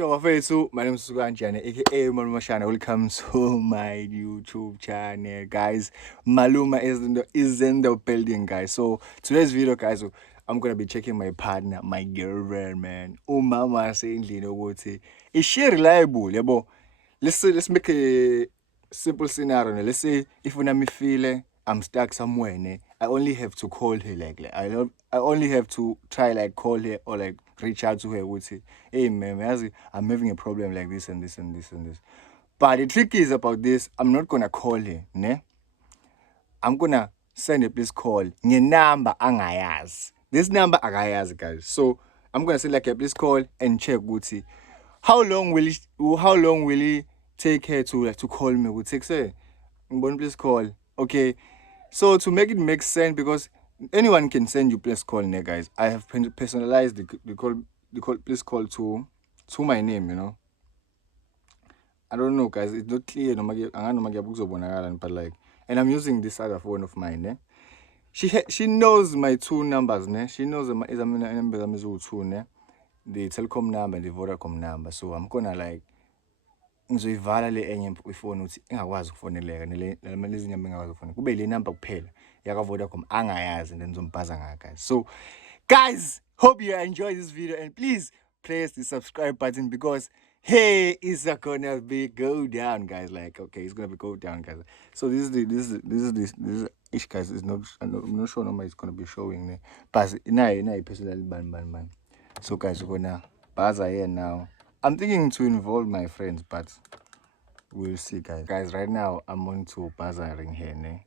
So, my name is Suganjana, aka Maluma Shana. Welcome to my YouTube channel, guys. Maluma is in the building, guys. So, today's video, guys, I'm gonna be checking my partner, my girlfriend, man. Oh, mama saying, you know what? Is she reliable? Yeah, but let's make a simple scenario. Let's say if when I'm feeling I'm stuck somewhere, I only have to call her I only have to try like call her or like reach out to her would say, hey man, I'm having a problem like this and this and this and this. But the trick is about this, I'm not gonna call her, ne? I'm gonna send a please call. Nye number angayaz. This number angayaz, guys. So I'm gonna send like a please call and check Gucci. How long will he take her to call me? Would take say, please call. Okay. So to make it make sense, because anyone can send you please call, ne, guys. I have personalized the call please call to my name, you know. I don't know, guys. It's not clear. But like, and I'm using this other phone of mine, ne. She knows my two numbers, ne. She knows the numbers two, ne. The Telkom number and the Vodacom number. So I'm gonna like ngizoyivala le enye ifoni uthi ingakwazi ukufoneleka lezinye engakwazi ukufonela kube le number kuphela yaka Vodacom angayazi and then ngizombhaza ngayo, guys. So guys, hope you enjoy this video and please press the subscribe button because hey, it's gonna be go down, guys. Like, okay, it's gonna be go down, guys. So this is ish, guys. Is not, I'm not sure number it's gonna be showing me, but now personally ban. So guys, we're gonna buzzer here now. I'm thinking to involve my friends, but we'll see, guys. Guys, right now I'm on to buzzering here, ne?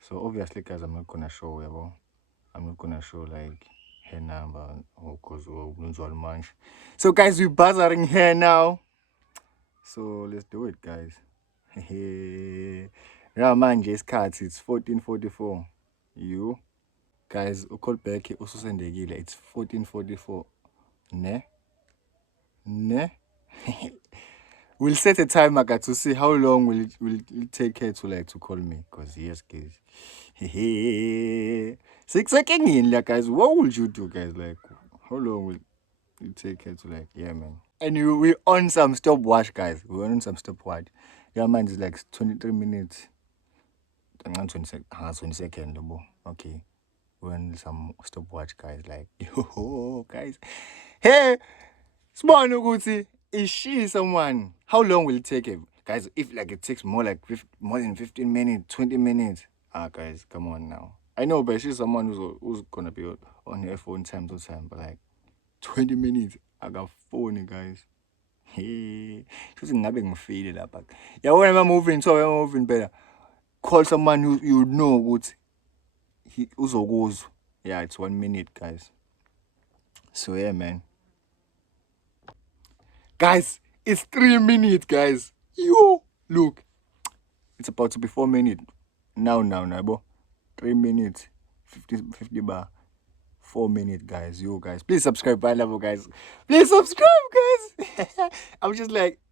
So obviously, guys, I'm not gonna show I'm not gonna show like her number or cause or munch. So guys, we're buzzering here now. So let's do it, guys. Now man, just cards. It's 1444. You guys, call back. Also send the gila. It's 1444. Ne. We'll set a timer, guys, to see how long will it take her to like to call me. Cause yes, guys. 6 seconds in, like, guys. What would you do, guys? Like, how long will it take her to like? Yeah, man. And we on some stopwatch, guys. We're on some stopwatch. Yeah, man, it's like 23 minutes. 20 seconds. Okay. We're on some stopwatch, guys. Like, yo, guys. Hey. Small Noguti, is she someone? How long will it take him? Guys, if like it takes more than 15 minutes, 20 minutes. Guys, come on now. I know, but she's someone who's gonna be on her phone time to time, but like 20 minutes, I got phone, guys. Hey, she's not feel it up. Yeah, when I'm moving better. Call someone who you know what he also goes. Yeah, it's 1 minute, guys. So yeah, man. Guys, it's 3 minutes, guys. Yo, look. It's about to be 4 minutes. Now, bro. 3 minutes. 50 bar. 4 minutes, guys. Yo, guys. Please subscribe, by level, guys. Please subscribe, guys. I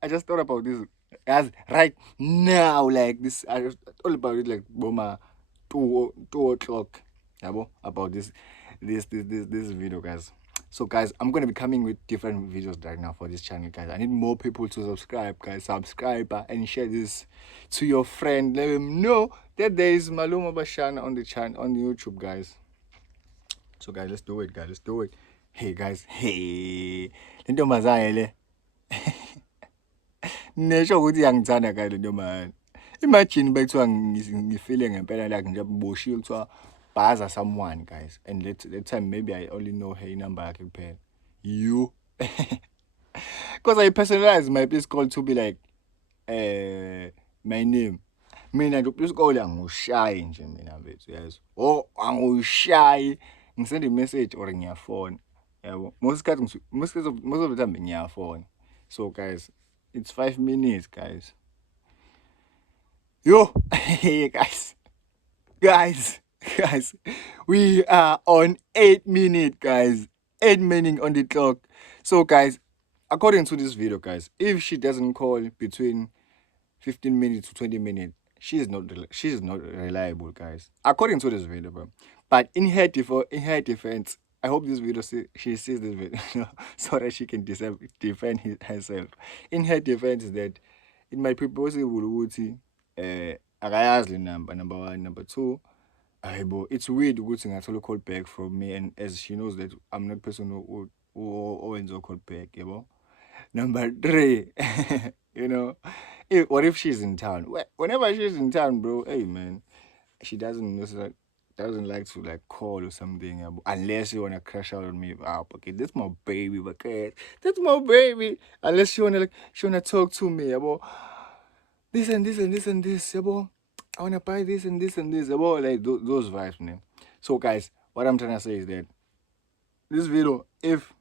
just thought about this. Guys, right now, like this. I just all about it, like, Boma, 2 o'clock. Yeah, bro, about this video, guys. So guys, I'm gonna be coming with different videos right now for this channel, guys. I need more people to subscribe, guys. Subscribe and share this to your friend. Let them know that there is Maluma Bashana on the channel, on the YouTube, guys. So guys, let's do it, guys. Let's do it. Hey guys, hey. Lento mazayele. Nesho ukuthi yangithanda guys lento man. Imagine bekuthiwa ngifile ngempela like nje boshiwe kuthiwa buzzer someone, guys, and that time maybe I only know her number I can pay you because I personalize my please call to be like my name. Mina nje please call angushayi nje mina bethu, yes. Oh, angushayi ngisend a message or ngiyafona, yabo. Most of the time ngiyafona. So guys, it's 5 minutes, guys. Yo. Hey guys, we are on 8 minutes, guys. 8 minutes on the clock. So guys, according to this video, guys, if she doesn't call between 15 minutes to 20 minutes, she's not reliable, guys. According to this video, bro. But in her defense, I hope this video she sees this video so that she can defend herself. In her defense is that it might be possible ukuthi akayazi le number one, number two. But it's weird ukuthi ngathola a call back from me, and as she knows that I'm not person who owns a call back, yabo. Number three, you know, what if she's in town? Whenever she's in town, bro, hey man, she doesn't like to like call or something, unless you wanna crash out on me. Ah, okay, that's my baby, okay, that's my baby. Unless she wanna talk to me about this and this and this and this, about I wanna buy this and this and this, about like those vibes, man. So guys, what I'm trying to say is that this video, if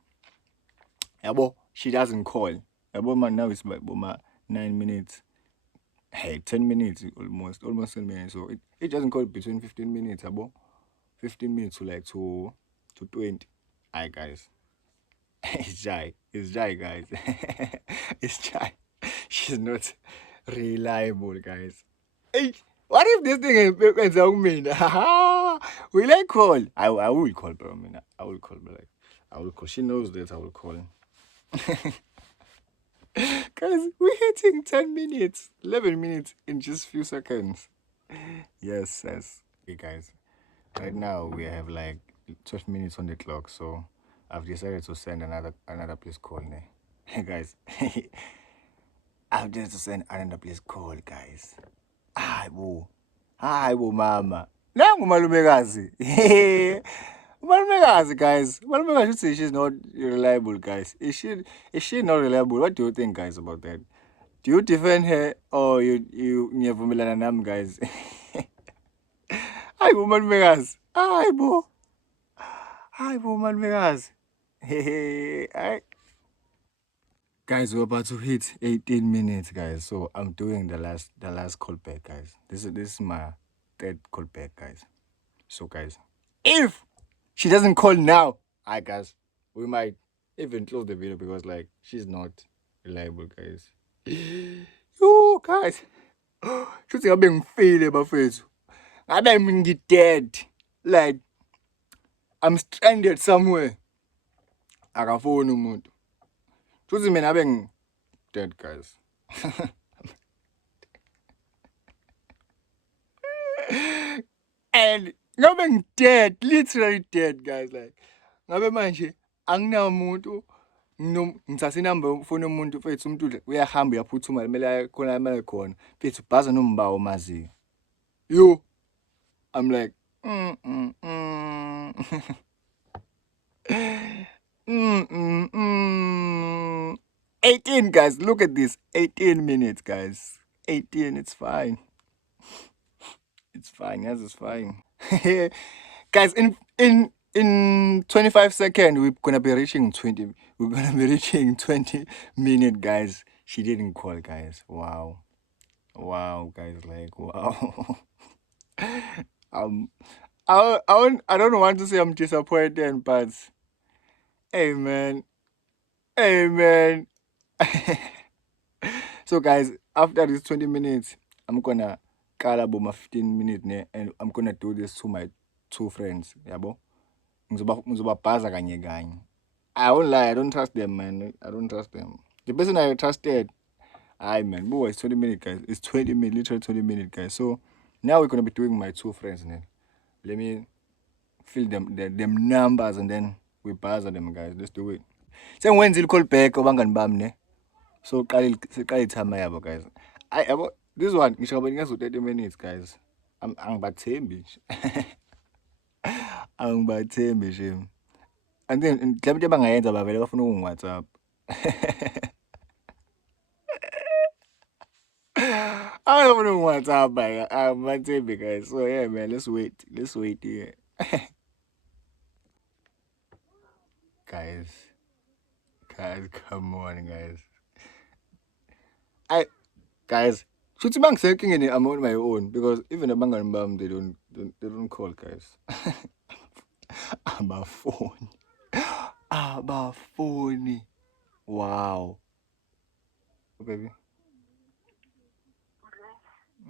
she doesn't call, man, now it's like my 9 minutes. Hey, 10 minutes almost 10 minutes. So it doesn't call between 15 minutes, 15 minutes to like to 20. Alright guys. It's Jai. It's Jai, guys. It's Jai. She's not reliable, guys. Hey, what if this thing ends up me? Will I call? I will call, bro. I mean, I will call, but like, I will call. She knows that I will call. Guys, we're hitting 10 minutes, 11 minutes in just few seconds. Yes, yes. Okay, guys. Right now we have like 12 minutes on the clock, so I've decided to send another please call now. Hey guys, I've decided to send another please call, guys. Hi bo mama. Nangu malumekazi. Malumekazi, guys. Malumekazi say she's not reliable, guys. Is she not reliable? What do you think, guys, about that? Do you defend her or you niyavumelana nami, guys? Hayi bo malumekazi. Hayi bo malumekazi. Hey. Guys, we're about to hit 18 minutes, guys. So I'm doing the last call back, guys. This is my third call back, guys. So guys, if she doesn't call now, I guys, we might even close the video because like she's not reliable, guys. Yo, guys. Shuthi ngabe ngifile bafethu. Ngabe mina ngi-dead. Like I'm stranded somewhere. Akafoni umuntu. Shuthi mina ngabe dead, guys. And ngabe ngi-dead, literally dead, guys. Like ngabe manje anginamuntu ngithatha inamba phone yomuntu mfethu umuntu uyahamba uyaphuthuma kumele khona amele khona mfethu bhaza nombawo maziyo. Yo, I'm like mm, mm, mm. mm, mm, mm. 18, guys, look at this. 18 minutes, guys. 18, it's fine. It's fine, yes, it's fine. Guys, in 25 seconds, we're gonna be reaching 20. We're gonna be reaching 20 minutes, guys. She didn't call, guys. Wow. Wow, guys, like wow. I don't want to say I'm disappointed, but hey man. Hey man. So guys, after this 20 minutes, I'm gonna call about my 15 minutes and I'm gonna do this to my two friends. Yabo? Ngizobabhaza kanye kanye. I won't lie, I don't trust them, man. I don't trust them. The person I trusted, man, boy, it's 20 minutes, guys. It's 20 minutes, literally 20 minutes, guys. So now we're gonna be doing my two friends, man. Let me fill them numbers and then we buzzer them, guys. Let's do it. Sengwenza i-call back obangani bami ne. So siqale ithama yabo, guys. Yabo, this one ngisho ngoba ngazo 30 minutes, guys. Angibathembi nje. Angibathembi nje. And then mhlawumbe abangayenza bavele bafuna ukungi-WhatsApp. Abafuna ukungi-WhatsApp, angibathembi, guys. So yeah, man, let's wait. Let's wait here. Guys, come on, guys. Guys, shuthi bangisekingeni I'm on my own because even abangani bami they don't call, guys. Abafoni. Wow. Oh, baby.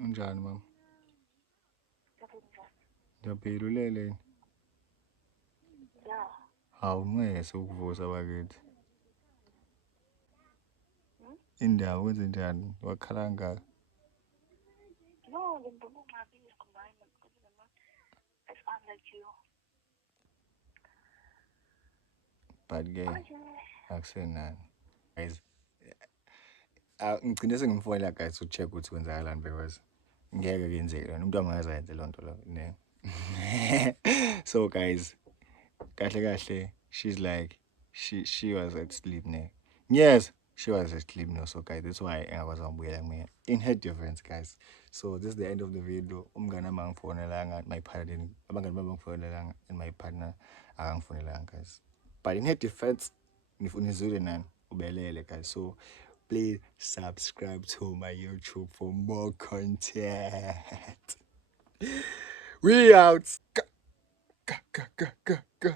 Unjani mama? Ngiyaphila ulele. Yeah. Awungeke sokuvusa bakithi. Indaba kwenzenjani? Wakhala kangaka? No, the book might be combined as unlike you. But-ke akusenani. Guys, ngigcine sengimfonela guys to-check ukuthi kwenzakalani because ngeke kuyenzeke lona umuntu angaze ayenze loo nto ne. So guys, kahle kahle, she's like she was at sleep ne. Yes, she was asleep no, so guys that's why engakwazi ukubuyela kumina in her defense guys. So this is the end of the video. Umngane wami angifonelanga, my partner abangani bami bangifonelanga and my partner akangifonelanga guys, but in her defense ngifunizile nani ubelele guys. So please subscribe to my YouTube for more content. We out. Go, go, go, go, go.